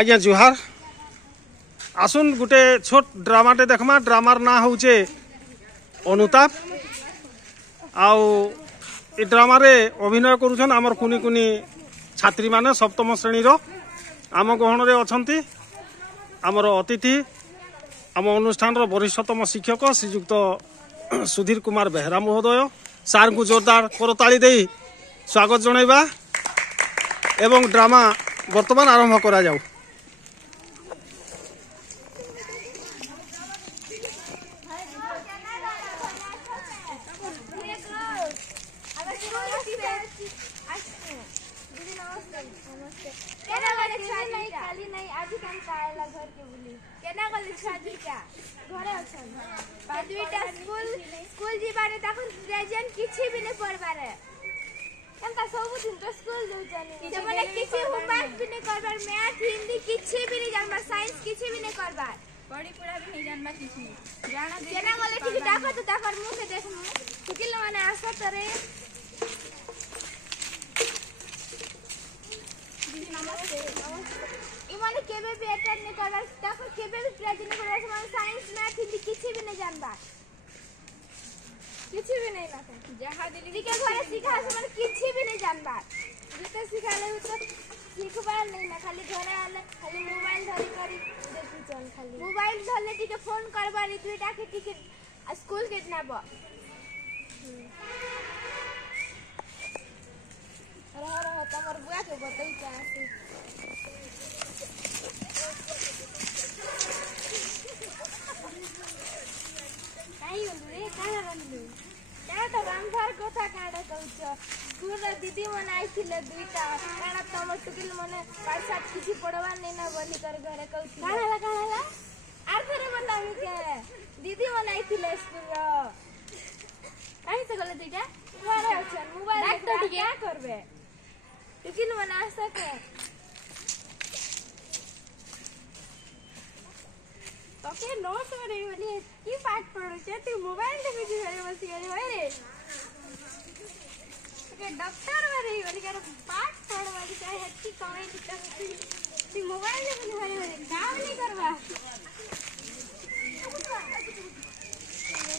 आज्ञा जुहार आसुन गोटे छोट ड्रामाटे देखमा ड्रामार ना होचे अनुताप आउ ए ड्रामारे अभिनय करुछन आमर कुनी कुनी छात्री माने सप्तम श्रेणी रो आम गहन रे अछंती आमर अतिथि आम अनुष्ठान रो वरिष्ठतम शिक्षक श्रीयुक्त सुधीर कुमार बेहरा महोदय सार को जोरदार करताली दे स्वागत जणाइबा एवं ड्रामा वर्तमान आरंभ करा जाऊ। स्कूल जीवारे ताको प्रेजेंट किछि भी नै पढ़बारे एंता सब दिन तो स्कूल जाउछनी जे माने किछि होमवर्क भी नै करबार मैथ हिंदी किछि भी नै जानबा साइंस किछि भी नै करबार पढ़ी पढ़ा भी नै जानबा किछि जाना जेना गले कि ताको तो ताकर मुंह से देखमु किल माने आशा करे नमस्ते इमाने केबे भी अटेंड नै करबार ताको केबे भी प्रेजेंट नै करबार माने साइंस मैथ हिंदी किछि भी नै जानबा किछि भी नहीं ना जहा दिल्ली के घरे सिखा से माने किछि भी नहीं जानबा जते सिखाले तो सिखबार नहीं ना खाली घरे आले खाली मोबाइल धरि करी देखि चल खाली मोबाइल धरले टिके फोन करबारी दुईटा के टिके स्कूल के जनाब रह तमर बुआ के बतई क्या से काई रे काना रंदु क्या तो रामधार कथा काडा कहउछ स्कूल रे दीदी मन आइथिले दुईटा काना तमर टुकिल मने पाठ साथ किछि पढ़वा नै ना बनी कर घरे कहउछ काला आर फेरे बतामी के दीदी मन आइथिले स्कूल रो काई से गले दुईटा घरे अछन मोबाइल देख तो क्या करबे टुकिल मन आ सके ओके नोट रे वाली की पाठ पढु छे तू मोबाइल देखि छी घरे बसी रे होय रे के डॉक्टर वाली वाली कर पाठ पढवा के चाहे हट्टी कमेंट कर तू मोबाइल देखि घरे होय काम नहीं करबा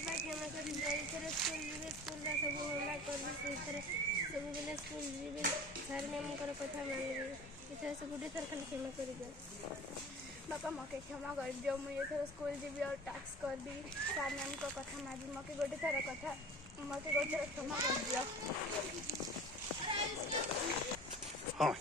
बाकी हम सब इधर स्कूल रा सब होला कर इधर सब बेले स्कूल जीवे सर मैम कर कथा माने इधर से गुडे सर खाली खेमा कर दे बापा मके क्षमा कर दियो मुझे थोड़ा स्कूल जीवी और टैक्स कर दी सर मैम को कथा माजी मके गोटे थोड़ा कथा मके गोटे क्षमा कर दियो। हाँ